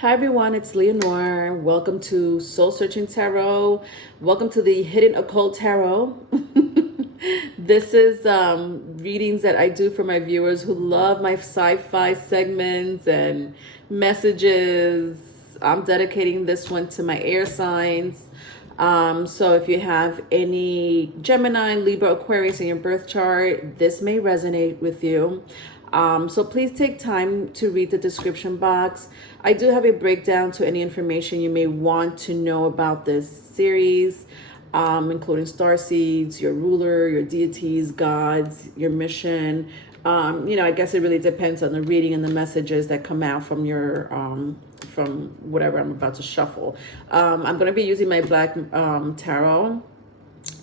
Hi everyone, it's Leonore. Welcome to Soul Searching Tarot. Welcome to the Hidden Occult Tarot. This is readings that I do for my viewers who love my sci-fi segments and messages. I'm dedicating this one to my air signs. So if you have any Gemini, Libra, Aquarius in your birth chart, this may resonate with you. So please take time to read the description box. I do have a breakdown to any information you may want to know about this series, including star seeds, your ruler, your deities, gods, your mission. I guess it really depends on the reading and the messages that come out from your from whatever I'm about to shuffle. I'm going to be using my black tarot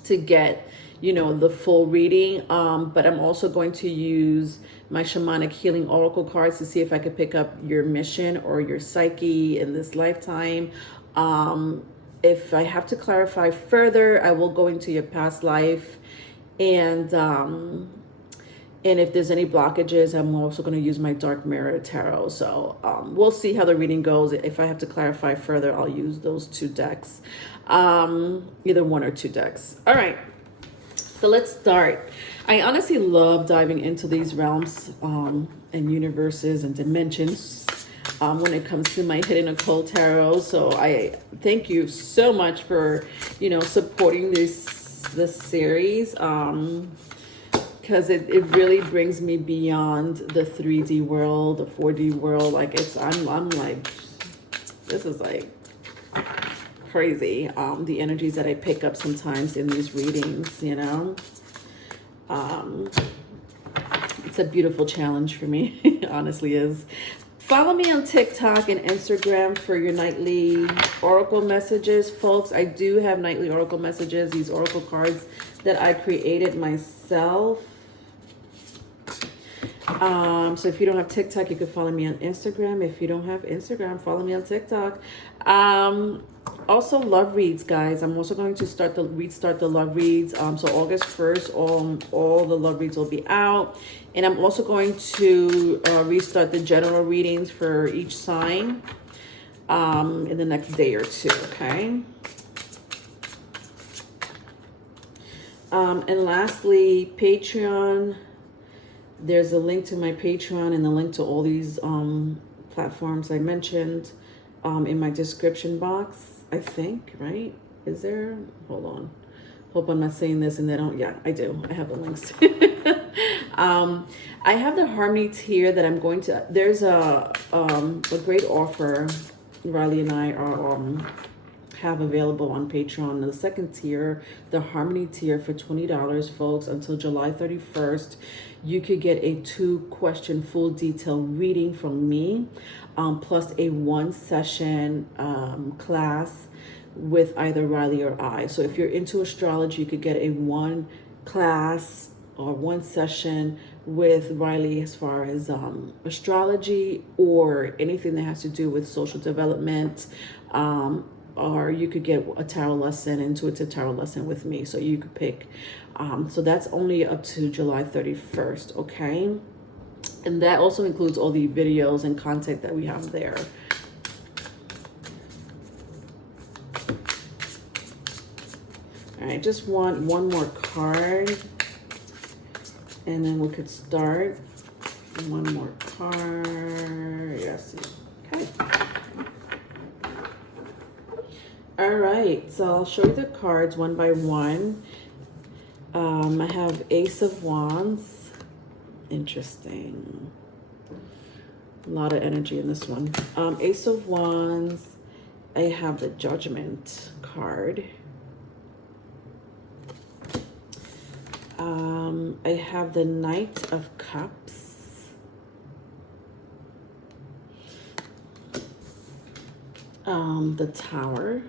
to get the full reading, but I'm also going to use my shamanic healing oracle cards to see if I could pick up your mission or your psyche in this lifetime. If I have to clarify further, I will go into your past life, and if there's any blockages, I'm also going to use my dark mirror tarot. So we'll see how the reading goes. If I have to clarify further, I'll use those two decks, either one or two decks. All right. So let's start. I honestly love diving into these realms and universes and dimensions when it comes to my Hidden Occult Tarot. So I thank you so much for, supporting this series, because it really brings me beyond the 3D world, the 4D world. Like I'm like, this is like crazy, the energies that I pick up sometimes in these readings. It's a beautiful challenge for me. Honestly is. Follow me on TikTok and Instagram for your nightly oracle messages, folks. I do have nightly oracle messages, these oracle cards that I created myself. So if you don't have TikTok, you can follow me on Instagram. If you don't have Instagram, follow me on TikTok. Also love reads, guys. I'm also going to restart the love reads. So August 1st, all the love reads will be out. And I'm also going to restart the general readings for each sign in the next day or two, okay? And lastly, Patreon. There's a link to my Patreon and a link to all these platforms I mentioned in my description box, I think, right? Is there? Hold on. Hope I'm not saying this and they don't. Yeah, I do. I have the links. I have the Harmony tier that I'm going to. There's a great offer Riley and I are have available on Patreon. The second tier, the Harmony tier, for $20, folks, until July 31st. You could get a 2-question full detail reading from me, plus a 1-session class with either Riley or I. So if you're into astrology, you could get a 1 class or 1 session with Riley as far as astrology or anything that has to do with social development, or you could get a tarot lesson, intuitive tarot lesson with me. So you could pick. So that's only up to July 31st, okay? And that also includes all the videos and content that we have there. All right, just want one more card, and then we could start. One more card. Yes. Okay. All right, so I'll show you the cards one by one. I have Ace of Wands. Interesting. A lot of energy in this one. Ace of Wands. I have the Judgment card. I have the Knight of Cups. The Tower.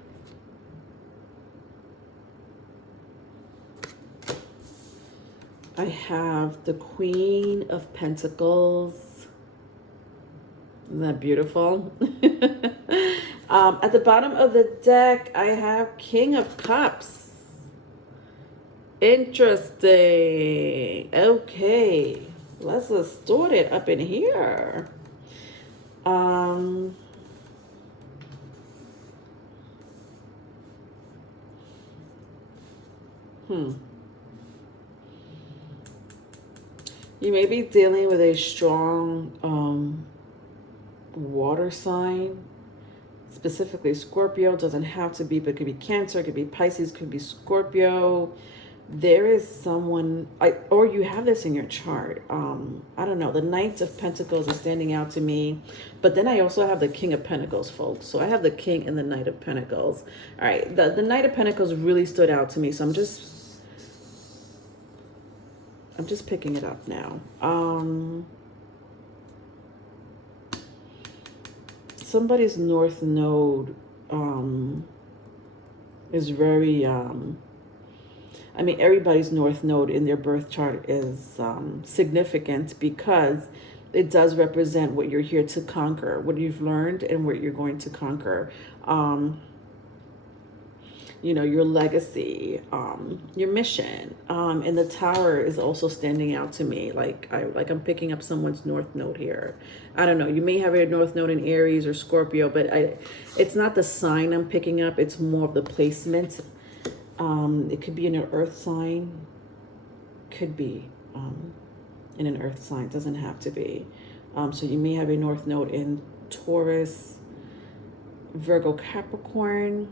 I have the Queen of Pentacles. Isn't that beautiful? At the bottom of the deck, I have King of Cups. Interesting. Okay, let's start it up in here. Hmm. You may be dealing with a strong water sign, specifically Scorpio. Doesn't have to be, but it could be Cancer, it could be Pisces, could be Scorpio. There is someone, or you have this in your chart. I don't know. The Knight of Pentacles is standing out to me, but then I also have the King of Pentacles, folks. So I have the King and the Knight of Pentacles. All right, the Knight of Pentacles really stood out to me, so I'm just picking it up now. Somebody's North Node is very I mean, everybody's North Node in their birth chart is significant because it does represent what you're here to conquer, what you've learned and what you're going to conquer. You know, your legacy, your mission. And the Tower is also standing out to me. Like I'm picking up someone's North Node here. I don't know. You may have a North Node in Aries or Scorpio, but it's not the sign I'm picking up. It's more of the placement. It could be in an earth sign, could be in an earth sign, doesn't have to be. So you may have a North Node in Taurus, Virgo, Capricorn,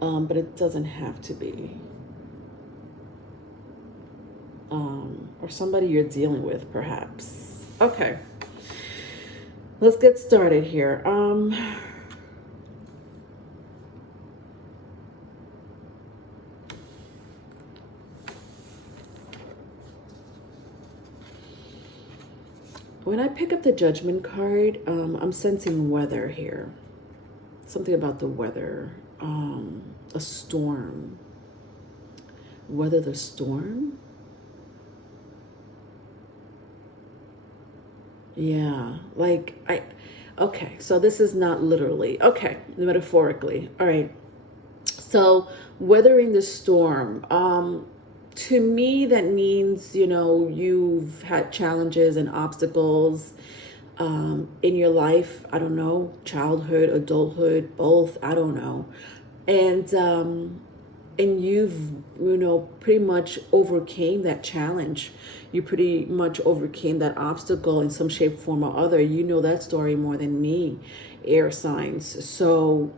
but it doesn't have to be. Or somebody you're dealing with, perhaps. Okay, let's get started here. When I pick up the Judgment card, I'm sensing weather here. Something about the weather. A storm. Weather the storm? Yeah, like okay, so this is not literally. Okay, metaphorically. All right. So, weathering the storm. To me, that means, you know, you've had challenges and obstacles in your life. I don't know, childhood, adulthood, both. I don't know, and you've, you know, pretty much overcame that challenge. You pretty much overcame that obstacle in some shape, form, or other. You know that story more than me, air signs. So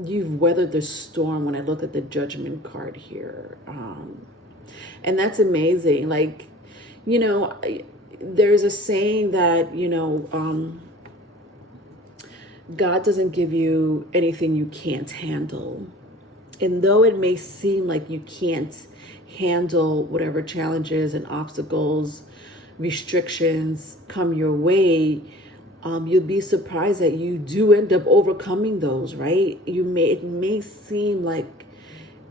you've weathered the storm when I look at the Judgment card here. And that's amazing. Like, you know, there's a saying that, you know, God doesn't give you anything you can't handle. And though it may seem like you can't handle whatever challenges and obstacles, restrictions come your way, you'll be surprised that you do end up overcoming those, right? It may seem like,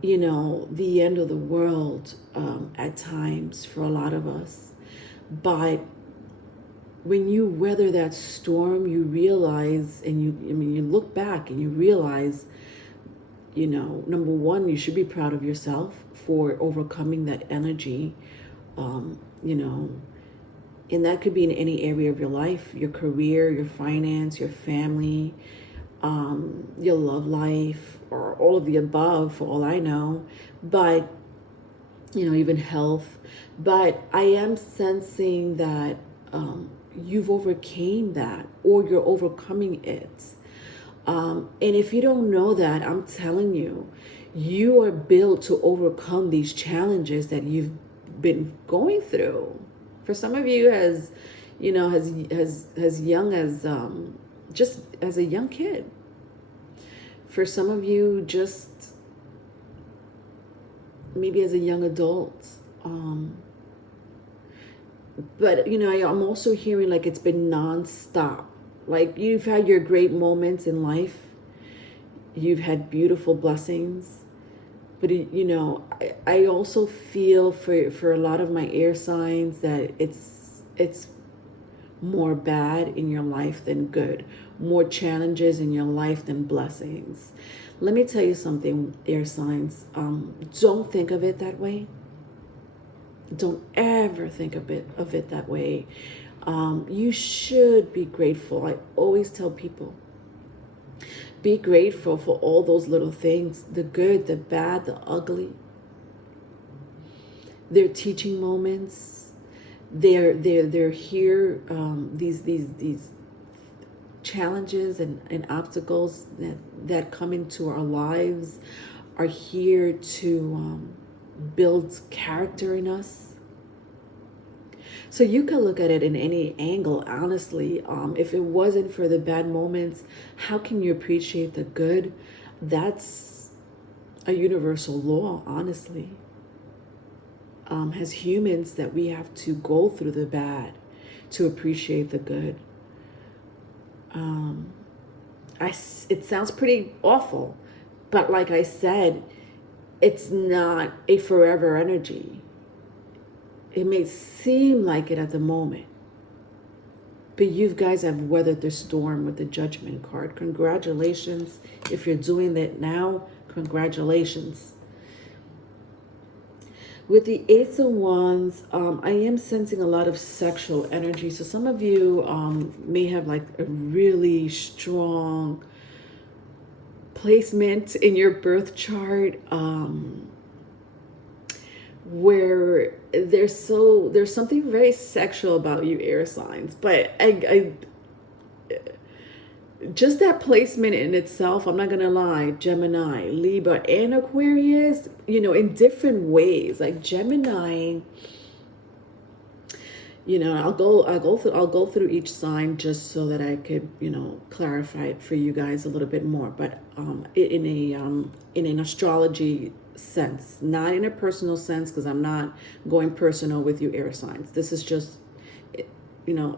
you know, the end of the world at times for a lot of us. But when you weather that storm, you realize, and you look back and you realize, you know, number one, you should be proud of yourself for overcoming that energy, you know, and that could be in any area of your life, your career, your finance, your family, your love life, or all of the above, for all I know. But, you know, even health. But I am sensing that you've overcame that, or you're overcoming it. And if you don't know that, I'm telling you, you are built to overcome these challenges that you've been going through. For some of you, as you know, as young as just as a young kid. For some of you, just maybe as a young adult. But you know, I'm also hearing like it's been nonstop. Like you've had your great moments in life. You've had beautiful blessings. But you know, I also feel for a lot of my air signs that it's more bad in your life than good. More challenges in your life than blessings. Let me tell you something, air signs. Don't think of it that way. Don't ever think of it that way. You should be grateful. I always tell people, Be grateful for all those little things, the good, the bad, the ugly. They're teaching moments. They're here. These challenges and obstacles that come into our lives are here to build character in us. So you can look at it in any angle, honestly. If it wasn't for the bad moments, how can you appreciate the good? That's a universal law, honestly. As humans, that we have to go through the bad to appreciate the good. It sounds pretty awful, but like I said, it's not a forever energy. It may seem like it at the moment, but you guys have weathered the storm with the Judgment card. Congratulations. If you're doing that now, congratulations. With the Ace of Wands, I am sensing a lot of sexual energy. So some of you may have like a really strong placement in your birth chart where there's something very sexual about you, air signs. But I just that placement in itself, I'm not gonna lie, Gemini, Libra, and Aquarius, in different ways. Like Gemini, I'll go through each sign just so that I could, clarify it for you guys a little bit more. But in an astrology sense, not in a personal sense, because I'm not going personal with you, air signs. This is just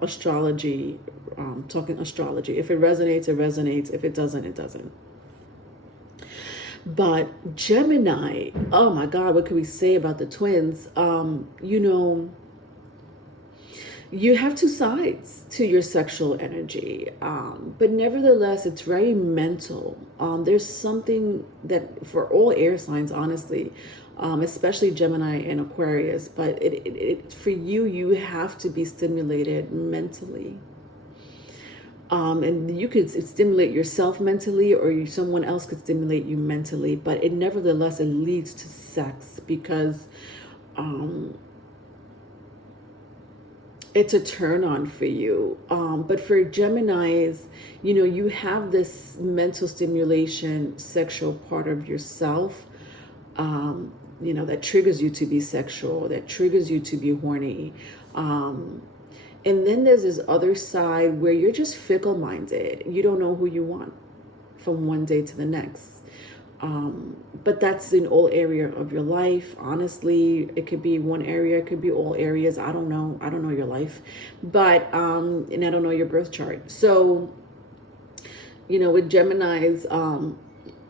astrology, talking astrology. If it resonates, it resonates. If it doesn't, it doesn't. But Gemini, oh my God, what can we say about the twins? You have two sides to your sexual energy, but nevertheless, it's very mental. There's something that for all air signs, honestly, especially Gemini and Aquarius, but for you have to be stimulated mentally. And you could stimulate yourself mentally, or someone else could stimulate you mentally, but nevertheless, it leads to sex because it's a turn on for you. But for Geminis, you have this mental stimulation, sexual part of yourself, that triggers you to be sexual, that triggers you to be horny. And then there's this other side where you're just fickle-minded. You don't know who you want from one day to the next. But that's in all area of your life. Honestly, it could be one area, it could be all areas. I don't know your life, but and I don't know your birth chart. So with Geminis,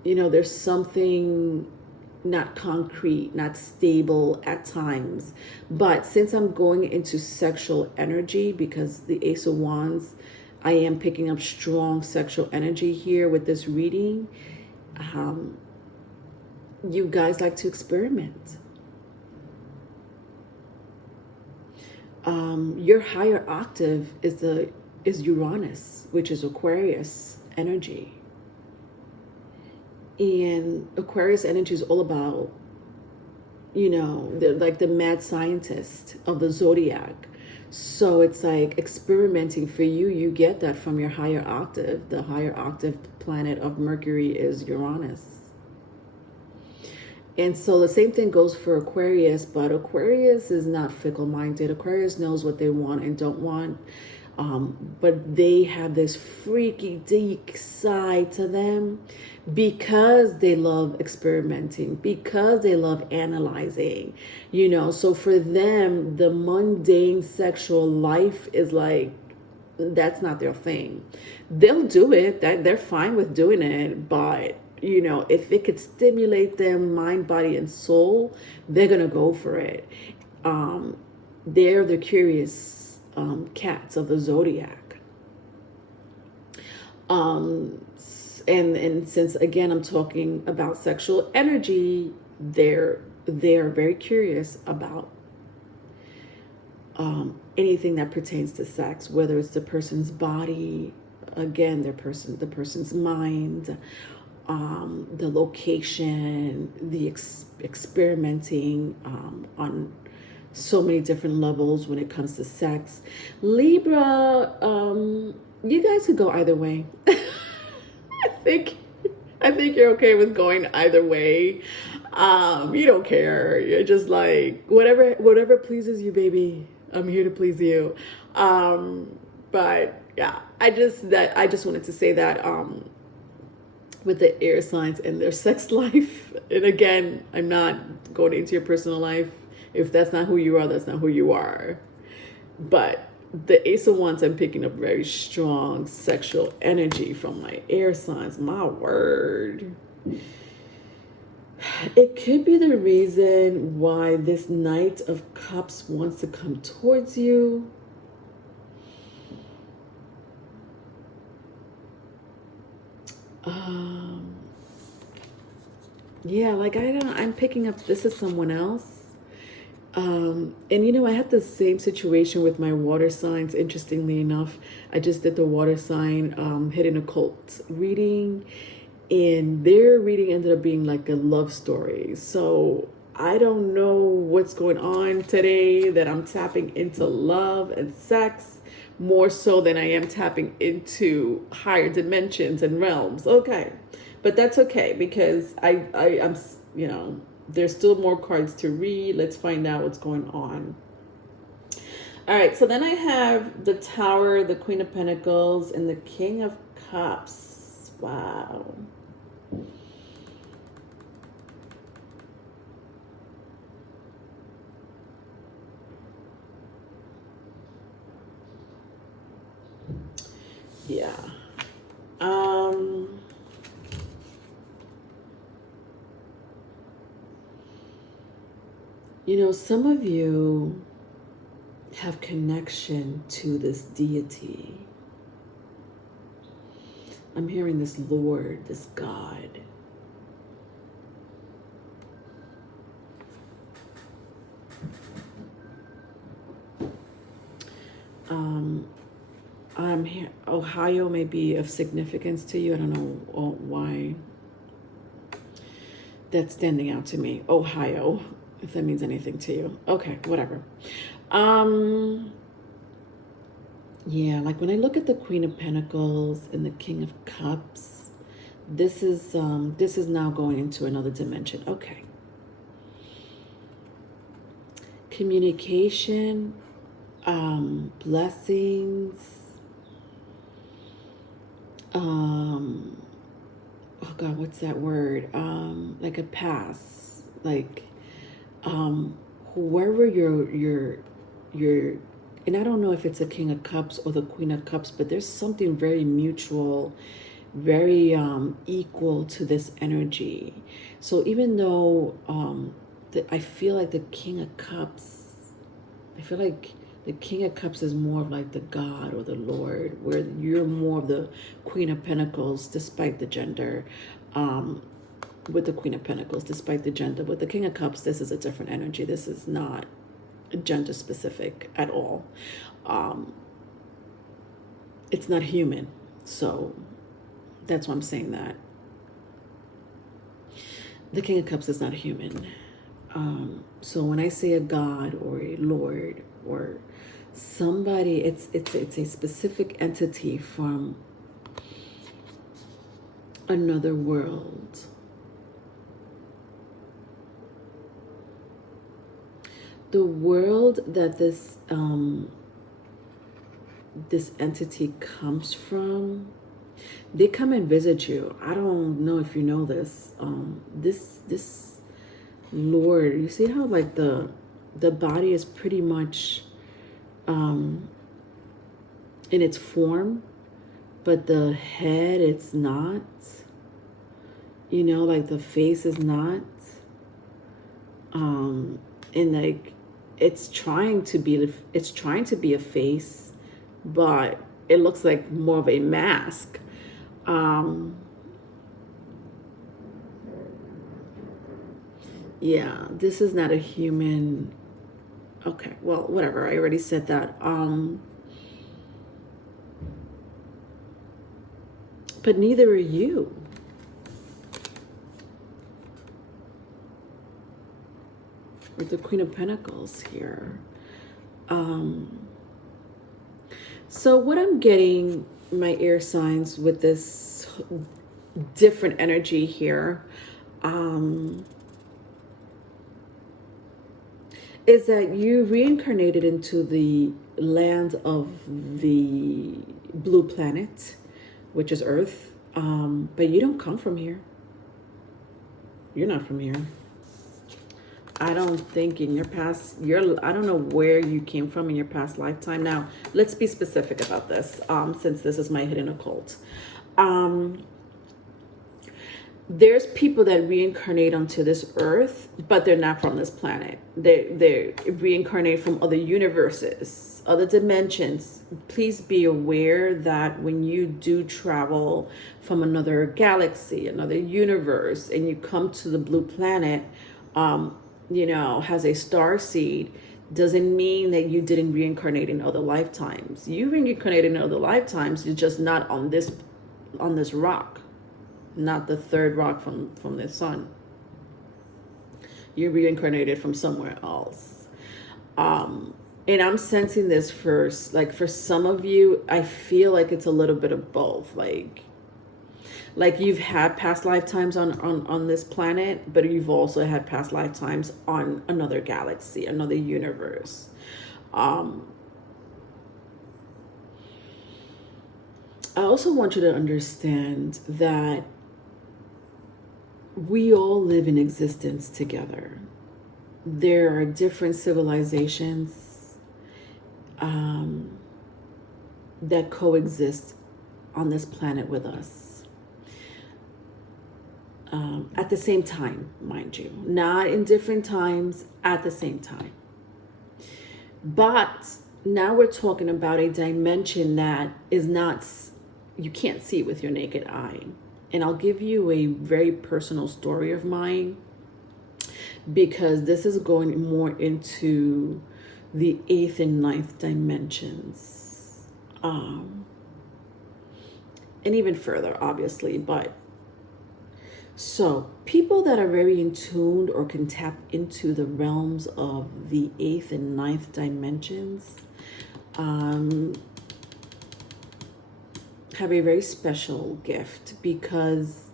there's something not concrete, not stable at times. But since I'm going into sexual energy, because the Ace of Wands, I am picking up strong sexual energy here with this reading. You guys like to experiment. Your higher octave is Uranus, which is Aquarius energy. And Aquarius energy is all about, the mad scientist of the zodiac. So it's like experimenting for you. You get that from your higher octave. The higher octave planet of Mercury is Uranus. And so the same thing goes for Aquarius, but Aquarius is not fickle-minded. Aquarius knows what they want and don't want. But they have this freaky deep side to them because they love experimenting, because they love analyzing, so for them, the mundane sexual life is like, that's not their thing. They'll do it, that they're fine with doing it, but if it could stimulate them mind, body, and soul, they're gonna go for it. They're the curious cats of the zodiac. And since again I'm talking about sexual energy, they're very curious about anything that pertains to sex, whether it's the person's body, again, the person's mind, the location, the experimenting on so many different levels when it comes to sex. Libra, you guys could go either way. I think I think you're okay with going either way. You don't care. You're just like whatever pleases you, baby. I'm here to please you. But yeah, I just wanted to say that with the air signs and their sex life. And again, I'm not going into your personal life. If that's not who you are, that's not who you are. But the Ace of Wands, I'm picking up very strong sexual energy from my air signs. My word. It could be the reason why this Knight of Cups wants to come towards you. Yeah, like I'm picking up this is someone else. And you know, I had the same situation with my water signs. Interestingly enough, I just did the water sign hidden occult reading, and their reading ended up being like a love story. So I don't know what's going on today, that I'm tapping into love and sex more so than I am tapping into higher dimensions and realms. Okay, but that's okay, because I'm, you know, there's still more cards to read. Let's find out what's going on. All right, so then I have the Tower, the Queen of Pentacles, and the King of Cups. Wow. Yeah. You know, some of you have connection to this deity. I'm hearing this Lord, this God. I'm here. Ohio may be of significance to you. I don't know why that's standing out to me. Ohio, if that means anything to you. Okay, whatever. Yeah, like when I look at the Queen of Pentacles and the King of Cups, this is now going into another dimension. Okay. Communication, blessings, oh God, what's that word? Like a pass, like, whoever you're, and I don't know if it's a King of Cups or the Queen of Cups, but there's something very mutual, very equal to this energy. So even though I feel like the King of Cups, I feel like the King of Cups is more of like the God or the Lord, where you're more of the Queen of Pentacles, despite the gender. With the Queen of Pentacles, despite the gender. With the King of Cups, this is a different energy. This is not gender specific at all. It's not human. So that's why I'm saying that. The King of Cups is not human. So when I say a God or a Lord or somebody, it's a specific entity from another world. The world that this this entity comes from, they come and visit you. I don't know if you know this. This Lord, you see how like the body is pretty much in its form, but the head, it's not. You know, like the face is not. And like it's trying to be a face, but it looks like more of a mask. Yeah, this is not a human. Okay, well, whatever. I already said that. But neither are you. With the Queen of Pentacles here. So what I'm getting, my air signs, with this different energy here, is that you reincarnated into the land of the blue planet, which is Earth, but you don't come from here. You're not from here. I don't think in your past, I don't know where you came from in your past lifetime. Now, let's be specific about this, since this is my hidden occult. There's people that reincarnate onto this earth, but they're not from this planet. They reincarnate from other universes, other dimensions. Please be aware that when you do travel from another galaxy, another universe, and you come to the blue planet, has a star seed, doesn't mean that you didn't reincarnate in other lifetimes. You reincarnated in other lifetimes, you're just not on this rock, not the third rock from the sun. You reincarnated from somewhere else. And I'm sensing this first, like for some of you, I feel like it's a little bit of both. Like you've had past lifetimes on this planet, but you've also had past lifetimes on another galaxy, another universe. I also want you to understand that we all live in existence together. There are different civilizations that coexist on this planet with us. At the same time, mind you, not in different times, at the same time. But now we're talking about a dimension that is not, you can't see with your naked eye. And I'll give you a very personal story of mine, because this is going more into the 8th and 9th dimensions. And even further, obviously, but so people that are very in tune or can tap into the realms of the 8th and 9th dimensions have a very special gift, because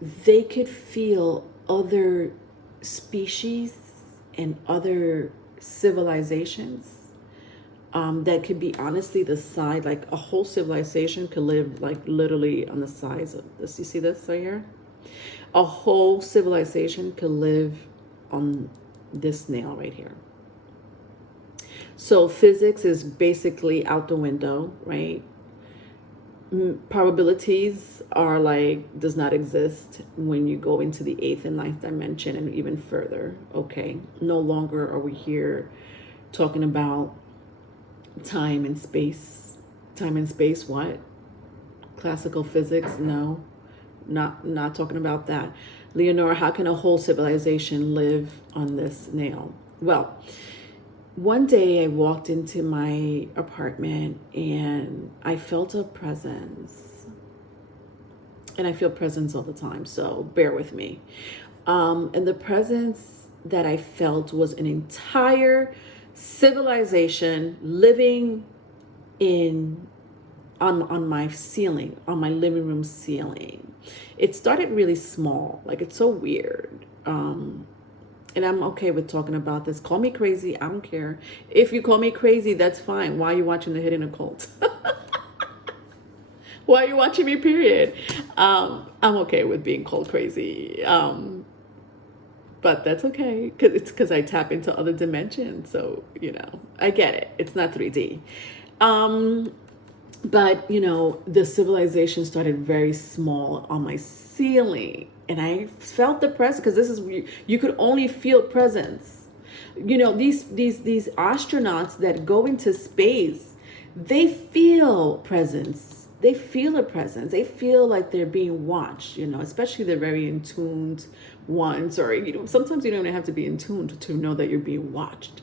they could feel other species and other civilizations that could be honestly the size, like a whole civilization could live like literally on the size of this. You see this right here? A whole civilization could live on this nail right here. So physics is basically out the window, right? Probabilities are like, does not exist when you go into the 8th and 9th dimension and even further. Okay, no longer are we here talking about time and space. Time and space, what? Classical physics? No, not talking about that. Leonora, how can a whole civilization live on this nail? Well, one day I walked into my apartment and I felt a presence. And I feel presence all the time, so bear with me. And the presence that I felt was an entire civilization living on my ceiling, on my living room ceiling. It started really small, like it's so weird. And I'm okay with talking about this. Call me crazy, I don't care. If you call me crazy, that's fine. Why are you watching The Hidden Occult? Why are you watching me, period? I'm okay with being called crazy. But that's okay, because I tap into other dimensions. So, I get it. It's not 3D. But, the civilization started very small on my ceiling. And I felt the presence, because this is, you could only feel presence. These astronauts that go into space, they feel presence. They feel a presence. They feel like they're being watched, especially the very in tuned ones, or, sometimes you don't even have to be in tune to know that you're being watched.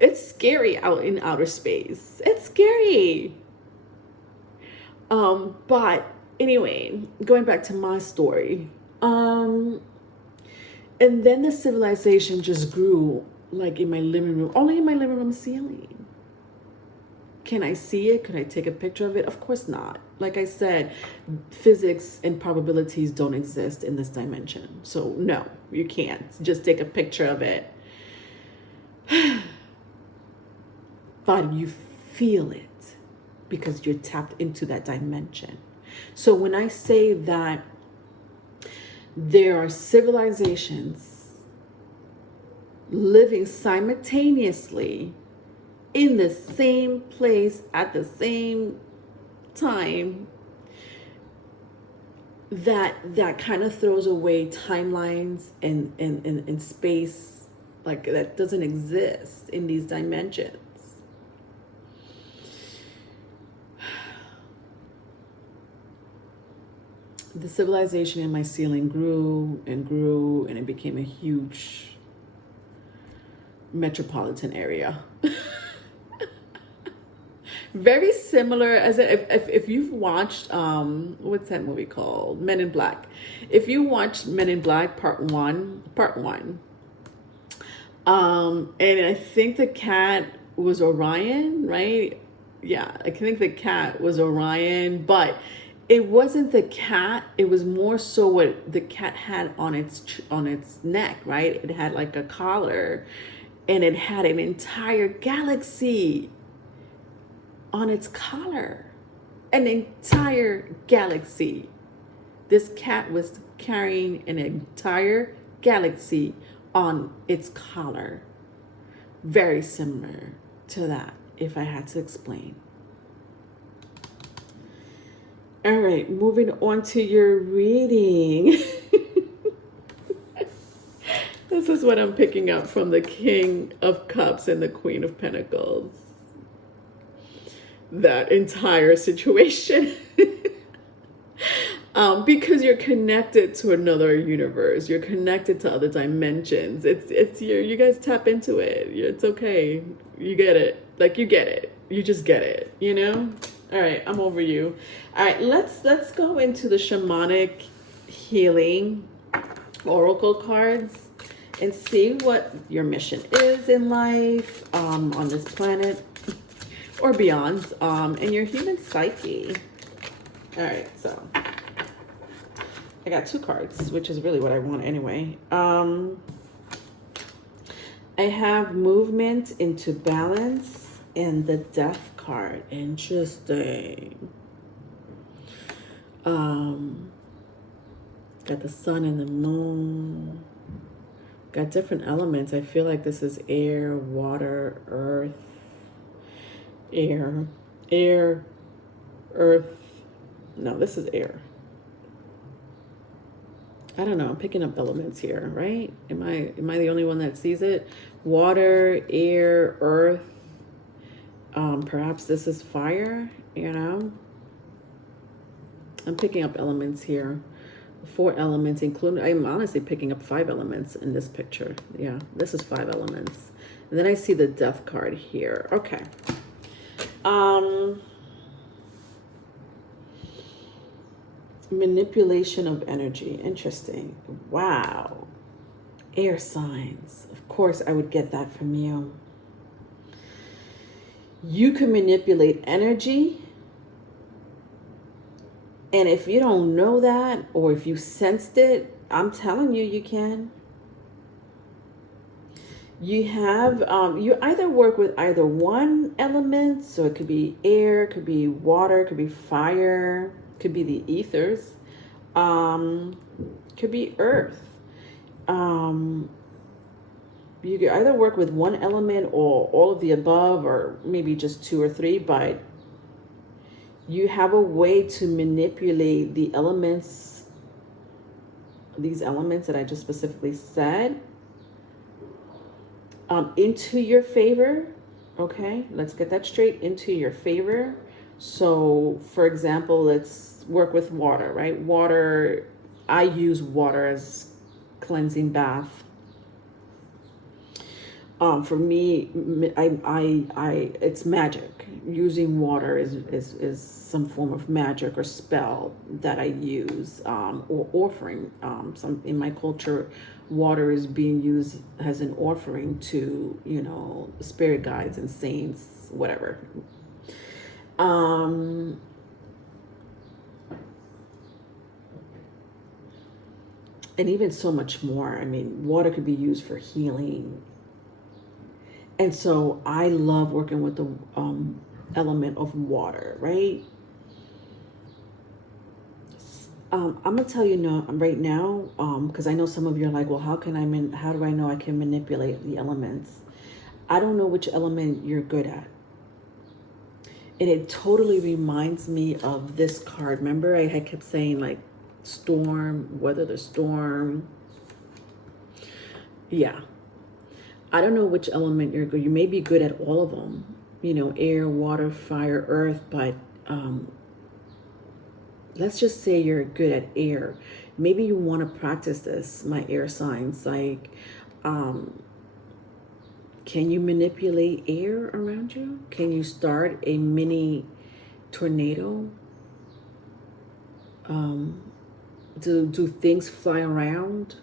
It's scary out in outer space. It's scary. But anyway, going back to my story. And then the civilization just grew like in my living room, only in my living room ceiling. Can I see it? Could I take a picture of it? Of course not. Like I said, physics and probabilities don't exist in this dimension. So no, you can't just take a picture of it. But you feel it because you're tapped into that dimension. So when I say that there are civilizations living simultaneously in the same place at the same time, that kind of throws away timelines and space, like that doesn't exist in these dimensions. The civilization in my ceiling grew and grew, and it became a huge metropolitan area. Very similar as if you've watched what's that movie called, Men in Black. If you watched Men in Black part one, and I think the cat was Orion, right? Yeah, I think the cat was Orion, but it wasn't the cat. It was more so what the cat had on its neck, right? It had like a collar, and it had an entire galaxy on its collar. An entire galaxy. This cat was carrying an entire galaxy on its collar. Very similar to that, if I had to explain. All right, moving on to your reading. This is what I'm picking up from the King of Cups and the Queen of Pentacles. That entire situation. Because you're connected to another universe. You're connected to other dimensions. It's you guys tap into it. It's okay. You get it. Like you get it. You just get it, you know? All right, I'm over you. All right, let's go into the shamanic healing oracle cards and see what your mission is in life, on this planet or beyond, and your human psyche. All right, so I got 2 cards, which is really what I want anyway. I have movement into balance and the Death card. Interesting. Got the sun and the moon. Got different elements. I feel like this is air, water, earth, air, earth. No, this is air. I don't know. I'm picking up elements here, right? Am I the only one that sees it? Water, air, earth. Perhaps this is fire, you know? I'm picking up elements here. 4 elements, including, I'm honestly picking up 5 elements in this picture. Yeah, this is 5 elements. And then I see the Death card here. Okay. Manipulation of energy. Interesting. Wow. Air signs. Of course, I would get that from you. You can manipulate energy. And if you don't know that, or if you sensed it, I'm telling you, you can. You have, you either work with either one element, so it could be air, could be water, could be fire, could be the ethers, could be earth. You could either work with one element or all of the above, or maybe just 2 or 3, but you have a way to manipulate the elements, these elements that I just specifically said, into your favor. Okay, let's get that straight, into your favor. So, for example, let's work with water, right? Water, I use water as cleansing bath. For me, it's magic. Using water is some form of magic or spell that I use, or offering. Some in my culture, water is being used as an offering to, spirit guides and saints, whatever. Um, and even so much more. I mean, water could be used for healing. And so I love working with the element of water, right? I'm gonna tell you no right now, because I know some of you are like, well, how do I know I can manipulate the elements? I don't know which element you're good at. And it totally reminds me of this card. Remember, I kept saying like storm, weather the storm. Yeah. I don't know which element you're good. You may be good at all of them, air, water, fire, earth, but let's just say you're good at air. Maybe you want to practice this, my air signs. Like, can you manipulate air around you? Can you start a mini tornado? Do things fly around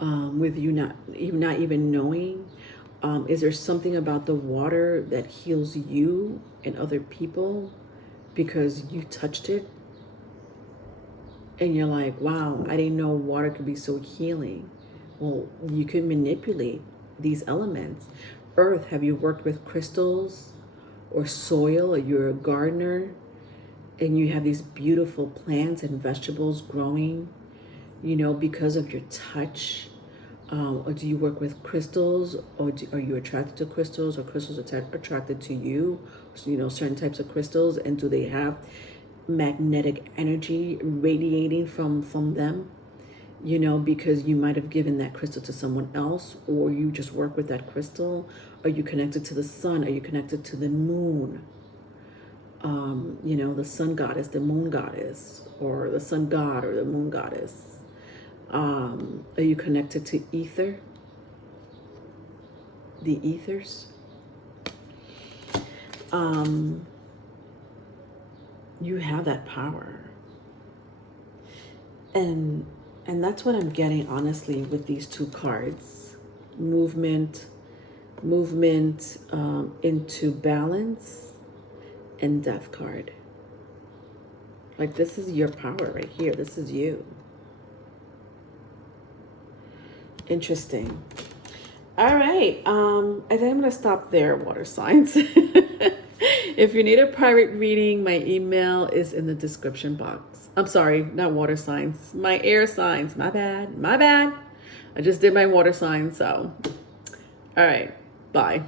with you not even knowing? Is there something about the water that heals you and other people because you touched it? And you're like, wow, I didn't know water could be so healing. Well, you can manipulate these elements. Earth, have you worked with crystals or soil, or you're a gardener and you have these beautiful plants and vegetables growing, because of your touch? Or do you work with crystals, or are you attracted to crystals, or crystals attracted to you? So, certain types of crystals, and do they have magnetic energy radiating from them? Because you might have given that crystal to someone else, or you just work with that crystal. Are you connected to the sun? Are you connected to the moon? The sun goddess, the moon goddess, or the sun god or the moon goddess. Are you connected to ether? The ethers? You have that power. And that's what I'm getting, honestly, with these two cards. Movement into balance, and death card. Like, this is your power right here. This is you. Interesting. All right. I think I'm going to stop there, water signs. If you need a private reading, my email is in the description box. I'm sorry, not water signs. My air signs. My bad. I just did my water signs, so. All right. Bye.